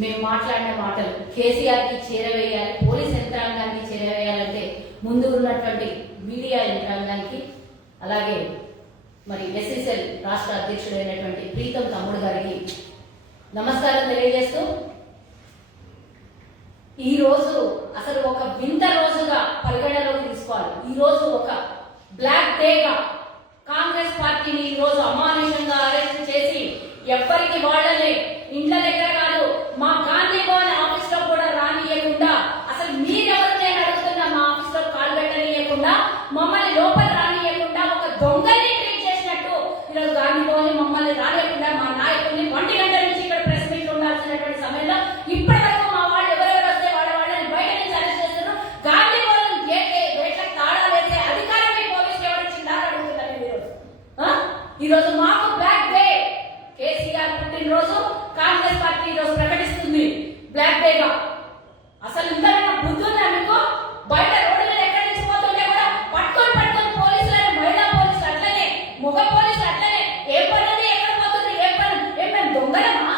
మేము మాట్లాడిన మాటలు కేసీఆర్కి చేరవేయాలి, పోలీస్ యంత్రాంగానికి చేరవేయాలంటే ముందు ఉన్నటువంటి మీడియా యంత్రాంగానికి, అలాగే మరి ఎస్ఎస్ఎల్ రాష్ట్ర అధ్యక్షుడైనటువంటి ప్రీతం తమ్ముడు గారికి నమస్కారం తెలియజేస్తూ, ఈ రోజు అసలు ఒక వింత రోజుగా పరిగణలోకి తీసుకోవాలి. ఈ రోజు ఒక బ్లాక్ డేగా కాంగ్రెస్ పార్టీని ఈ రోజు అమానుషంగా అరెస్ట్ చేసి ఎవ్వరికి వాళ్ళనే ఇండ్ల దగ్గర కాదు, మా గాంధీ భవన్ ఆఫీస్ లో కూడా రానియకుండా, అసలు మీరెవరు నేను అడుగుతున్నా, మా ఆఫీస్ లో కాలు పెట్టనీయకుండా, మమ్మల్ని లోపల రానియకుండా ఒక దొంగని ట్రీట్ చేసినట్టు ఈరోజు గాంధీ భవన్ మమ్మల్ని రానియకుండా మా నాయకుల్ని 1 గంటల నుంచి ఇక్కడ ప్రెస్ మీట్ ఉండాల్సినటువంటి సమయంలో ఇప్పటి వరకు మా వాళ్ళు ఎవరెవరు వస్తే వాళ్ళని బయట నుంచి అరెస్ట్ చేస్తున్నారు. గాంధీ భవన్ గేట్లకు తాళాలు వేసే అధికారం మీ పోలీసులు ఎవరిచ్చిందా అడుగుతున్నారు. ఈరోజు మాకు బ్లాక్ డే, కేసీఆర్ పుట్టినరోజు కాంగ్రెస్ పార్టీ ఈరోజు ప్రకటిస్తుంది బ్లాక్ డేగా. అసలు ఇంతకన్నా బుద్ధి ఉందా మీకు? బయట రోడ్డు మీద ఎక్కడి నుంచి పోతుంటే కూడా పట్టుకొని పోలీసులను, మహిళా పోలీసులు అట్లనే, మగ పోలీసులు అట్లనే, ఏ పని ఎక్కడ పోతుంది, ఏ పని, ఏం మేము దొంగలమా?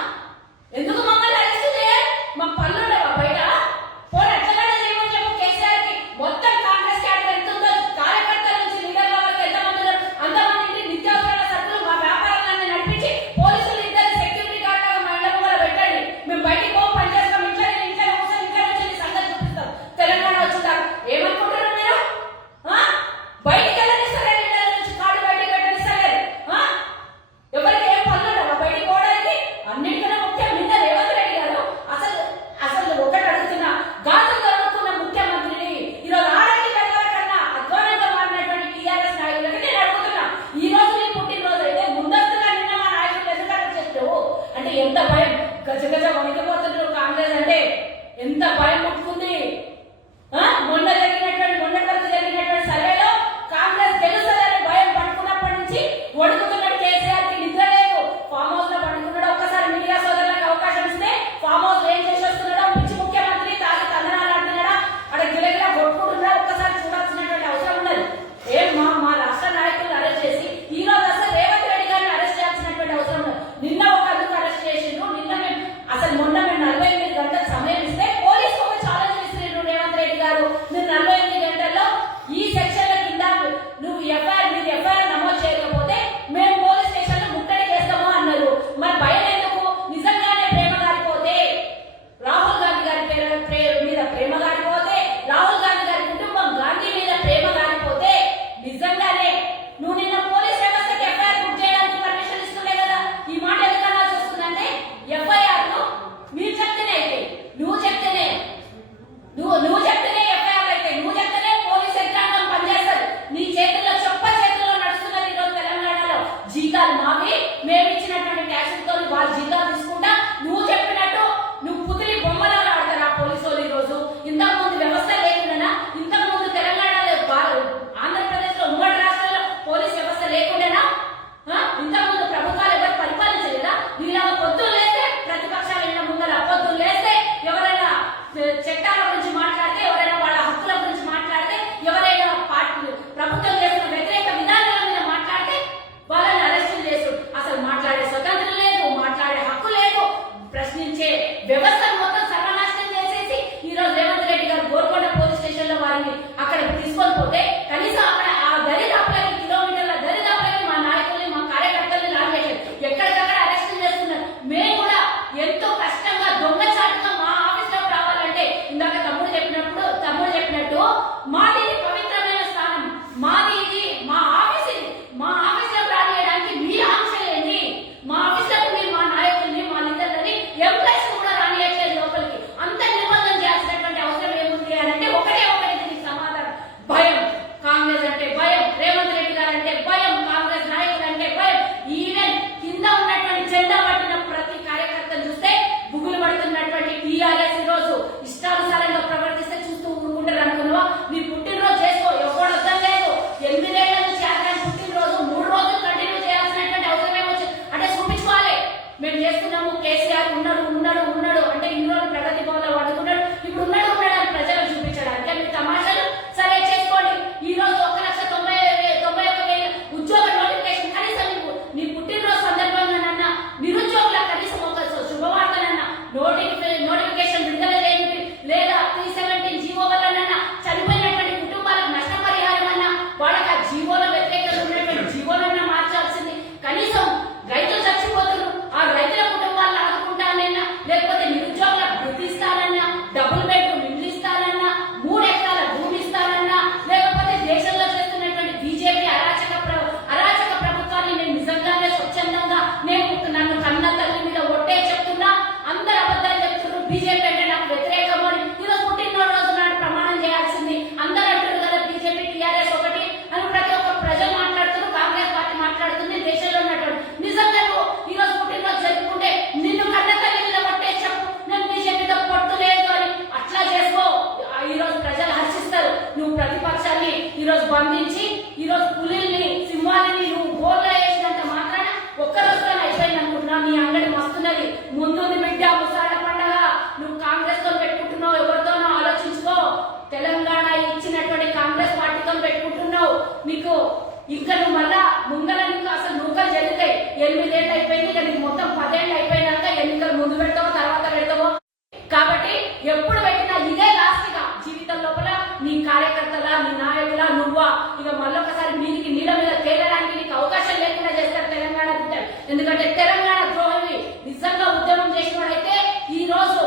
ఎందుకు మమ్మల్ని అరెస్ట్ చేయాలి? మా పనులు ఉండవా బయట? పోనీ అట్లనే చేయమని చెప్పు కేసీఆర్ కి. మొత్తం కాంగ్రెస్ క్యాడర్ ఎంత ఉందో, కార్యకర్తల నుంచి లీడర్ల వరకు ఎంతమంది ఉన్నారు, అంతమందికి నిత్యావసర సరుకులు మా వ్యాపారం ఈరోజు బంధించి ఈరోజు పులిని సింహాలని నువ్వు బోర్లో వేసినంత మాత్రాన ఒక్క రోజులో అయిపోయింది అనుకుంటున్నావు. నీ అంగడి మస్తున్నది, ముందుంది బిడ్డ ముసాల పండగ. నువ్వు కాంగ్రెస్ తో పెట్టుకుంటున్నావు, ఎవరితోనో ఆలోచించుకో. తెలంగాణ ఇచ్చినటువంటి కాంగ్రెస్ పార్టీతో పెట్టుకుంటున్నావు. నీకు ఇంకా నువ్వు మళ్ళా ముందర నీకు అసలు నూకలు జరుగుతాయి. 8 ఏళ్ళు అయిపోయింది, ఇక నీకు మొత్తం 10 ఏళ్ళు అయిపోయినాక ఎన్నికలు ముందు పెడతావో తర్వాత పెడతావో. కాబట్టి ఎప్పుడు పెట్టినా ఇదే లాస్ట్ గా జీవితం లోపల నీ కార్యకర్తలా నీ నాయకులా నువ్వా ఇక మళ్ళొకసారి మీదికి నీళ్ళ మీద తేలడానికి నీకు అవకాశం లేకుండా చేస్తారు తెలంగాణ బిడ్డలు. ఎందుకంటే తెలంగాణ ద్రోహి నిజంగా ఉద్యమం చేసిన వాడైతే ఈ రోజు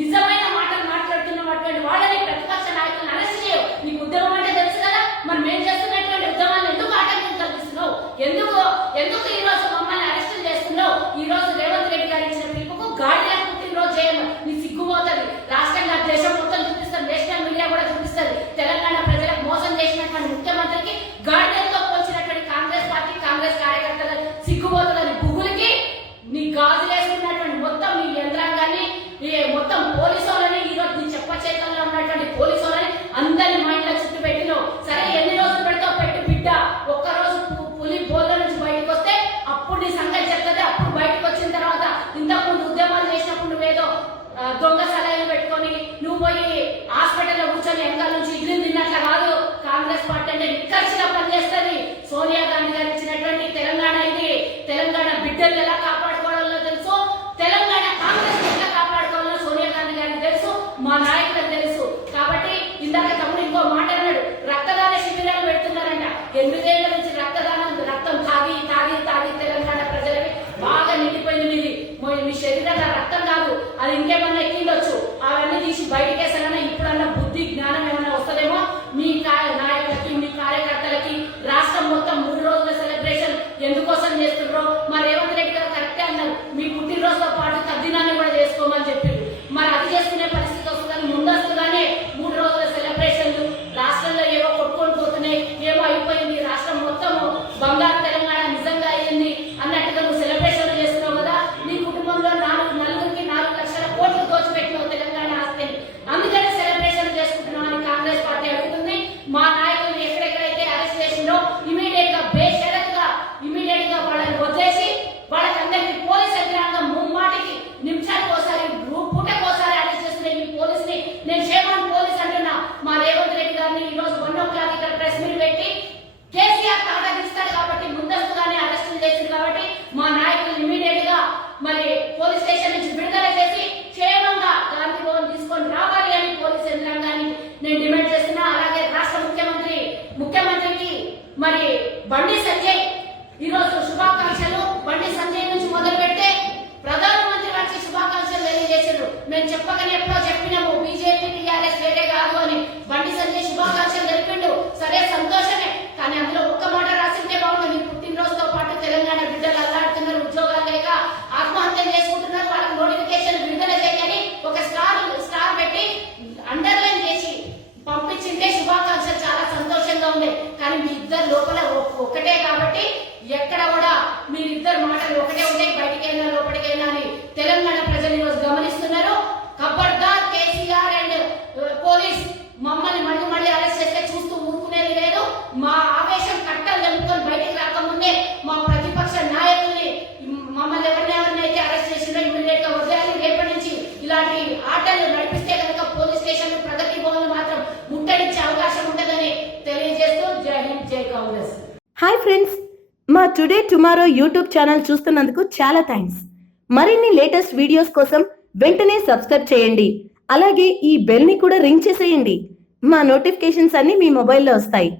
నిజమైన మాటలు మాట్లాడుతున్నటువంటి వాళ్ళని ప్రతిపక్ష నాయకులను అరెస్ట్ చేయవు. నీకు ఉద్యమం అంటే తెలుసు కదా, మనం ఏం చేస్తున్నటువంటి ఉద్యమాన్ని ఎందుకు ఆటంకం కల్పిస్తున్నావు? ఎందుకు ఈ రోజు మమ్మల్ని అరెస్ట్ చేస్తున్నావు? ఈ రోజు రేవంత్ రెడ్డి గారు ఇచ్చిన పిలుపుకు గాడిలా పుట్టినరోజు చేయము. నీ సిగ్గుపోతుంది. రాష్ట్రంగా దేశం మొత్తం చూపిస్తుంది, నేషనల్ మీడియా కూడా చూపిస్తుంది. తెలంగాణ ప్రజలకు మోసం చేసినటువంటి ముఖ్యమంత్రికి గాడిలతో పోల్చినటువంటి కాంగ్రెస్ పార్టీ కాంగ్రెస్ కార్యకర్తలు సిగ్గుపోతుందని బుగులకి నీ గాజులేసుకున్నటువంటి మొత్తం నీ యంత్రాంగాన్ని మొత్తం పోలీసు వాళ్ళని ఈ రోజు నీ చెప్ప చేతుల్లో ఉన్నటువంటి పోలీసు వాళ్ళని అందరి మైండ్ లో చుట్టూ పెట్టినావు. సరే ఎన్ని రోజులు పెడతావు పెట్టు బిడ్డ. ఒక్కరోజు పులి బోర్ల నుంచి బయటకు వస్తే అప్పుడు నీ సంగతి చెప్తుంది. అప్పుడు బయటకు వచ్చిన తర్వాత ఇంతకుముందు ఉద్యమాలు చేసినప్పుడు నువ్వేదో దొంగ సలహాలు పెట్టుకొని నువ్వు పోయి హాస్పిటల్లో కూర్చొని వెనకాల నుంచి ఇడ్లీ తిన్నట్ల కాదు. కాంగ్రెస్ పార్టీ అంటే నిక్కచ్చిగా పనిచేస్తుంది. సోనియా గాంధీ గారు ఇచ్చినటువంటి తెలంగాణ ఇది. తెలంగాణ బిడ్డలు ఎలా కాపాడుకోవాలో తెలుసు, తెలంగాణ కాంగ్రెస్ ఎట్లా కాపాడుకోవాలో సోనియా గాంధీ గారికి తెలుసు, మా నాయకులకు తెలుసు. కాబట్టి ఇందాక తమ్ముడు ఇంకో మాట అన్నాడు, రక్తదాన శిబిరాలు పెడుతున్నారంట. 8 ఏళ్ల నుంచి రక్తం తాగి తాగి తాగి తెలంగాణ ప్రజలకి బాగా నిండిపోయింది. మీ శరీరంలో రక్తం కాదు, అది ఇంకేమన్నా ఎక్కిండొచ్చు. అవన్నీ తీసి బయటకేసానన్నా ఇప్పుడన్నా బుద్ధి జ్ఞానం ఏమైనా వస్తుందేమో మీ నాయకులకి మీ కార్యకర్తలకి. రాష్ట్రం మొత్తం 3 రోజుల సెలబ్రేషన్ ఎందుకోసం చేస్తున్నారో మా రేవంత్ రెడ్డి గారు కరెక్టే అన్నారు. మీ పుట్టినరోజుతో పాటు తద్దినాన్ని కూడా చేసుకోమని చెప్పారు. మరి అది చేసుకునే పరిస్థితి వస్తుందని ముందస్తుగానే 3 రోజుల సెలబ్రేషన్లు రాష్ట్రంలో ఏవో కొట్టుకొని పోతున్నాయి, ఏమో అయిపోయింది, రాష్ట్రం మొత్తం బంగారు తెలంగాణ నిజంగా అయ్యింది అన్నట్టుగా నువ్వు సెలబ్రేషన్లు చేస్తున్నావు కదా. నీ కుటుంబంలో నలుగురికి 4 లక్షల కోట్లు దోచిపెట్టినావు తెలంగాణ ఆస్తిని. అందుకని సెలబ్రేషన్ చేసుకుంటున్నావు అని కాంగ్రెస్ పార్టీ అడుగుతుంది. మా నాయకులు ఎక్కడెక్కడైతే అరెస్ట్ చేసిందో ఇమీడియట్ గా బేషరతుగా ఇమీడియట్ గా వాళ్ళని వదిలేసి వాళ్ళకందరికీ పోలీస్ యంత్రాంగం ముమ్మాటికి నిమిషానికి ఒకసారి పూటకోసారి అరెస్ట్ చేస్తున్న ఈ పోలీసుని నేను షేమాన్ పోలీస్ అంటున్నా. మా రేవంత్ రెడ్డి గారిని ఈ రోజు 1 o'clock ఇక్కడ ప్రెస్ మీట్ పెట్టి కేసీఆర్ తాగదిస్తాడు కాబట్టి ముందస్తుగానే అరెస్టులు చేసింది కాబట్టి మా నాయకులు ఇమీడియట్ గా మరి పోలీస్ స్టేషన్ నుంచి విడుదల చేసి క్షేమంగా గాంధీ భవన్ తీసుకొని రావాలి అని పోలీస్ యంత్రాంగాన్ని నేను డిమాండ్ చేస్తున్నా. అలాగే రాష్ట్ర ముఖ్యమంత్రికి మరి బండి సంజయ్ ఈ రోజు శుభాకాంక్షలు. బండి సంజయ్ నుంచి మొదలు పెడితే ప్రధానమంత్రి వచ్చి శుభాకాంక్షలు తెలియజేశారు. మేము చెప్పకనే ఎప్పుడో చెప్పినాము బీజేపీ టీఆర్ఎస్ వేరే కాదు అని. బండి సంజయ్ శుభాకాంక్షలు తెలిపిండు, సరే సంతోషమే. కానీ అందులో ఒక్క మాట రాసింటే బాగుంటుంది. పుట్టినరోజుతో పాటు తెలంగాణ బిడ్డలు అల్లాడుతున్నారు, ఉద్యోగాలు లేక ఆత్మహత్యలు చేసుకుంటున్నారు, వాళ్ళకి నోటిఫికేషన్ విడుదల చేయని ఒక స్టార్ పెట్టి అండర్లైన్ చేసి పంపించింటే శుభాకాంక్షలు చాలా సంతోషంగా ఉంది. కానీ మీ ఇద్దరు లోపల ఒకటే కాబట్టి ఎక్కడ కూడా మీరిద్దరు మాటలు ఒకటే ఉంటాయి, బయటికైనా లోపలికైనా అని తెలంగాణ ప్రజలు ఈరోజు గమనిస్తున్నారు. ఖబర్దార్ కేసీఆర్ అండ్ పోలీస్ మమ్మల్ని మళ్ళీ అరెస్ట్ చేస్తే చూస్తూ ఊరుకునేది లేదు. మా ఆవేశం కట్టలు తెంపుకొని బయటికి రాకముందే మా ప్రతిపక్ష నాయకుల్ని మమ్మల్ని ఎవరినైతే అరెస్ట్ చేసిందో ఇమీడియట్ గా వదిలేయాలి. రేపటి నుంచి ఇలాంటి ఆటలు నడిపిస్తే కనుక పోలీస్ స్టేషన్ ప్రగతి భవన్ మాత్రం ముట్టడించే అవకాశం ఉంటుందని తెలియజేస్తూ జై హింద్ జై కాంగ్రెస్. హాయ్ ఫ్రెండ్స్, మా టుడే టుమారో యూట్యూబ్ ఛానల్ చూస్తున్నందుకు చాలా థ్యాంక్స్. మరిన్ని లేటెస్ట్ వీడియోస్ కోసం వెంటనే సబ్స్క్రైబ్ చేయండి. అలాగే ఈ బెల్ ని కూడా రింగ్ చేసేయండి. మా నోటిఫికేషన్స్ అన్ని మీ మొబైల్లో వస్తాయి.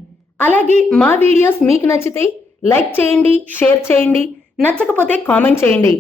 అలాగే మా వీడియోస్ మీకు నచ్చితే లైక్ చేయండి, షేర్ చేయండి, నచ్చకపోతే కామెంట్ చేయండి.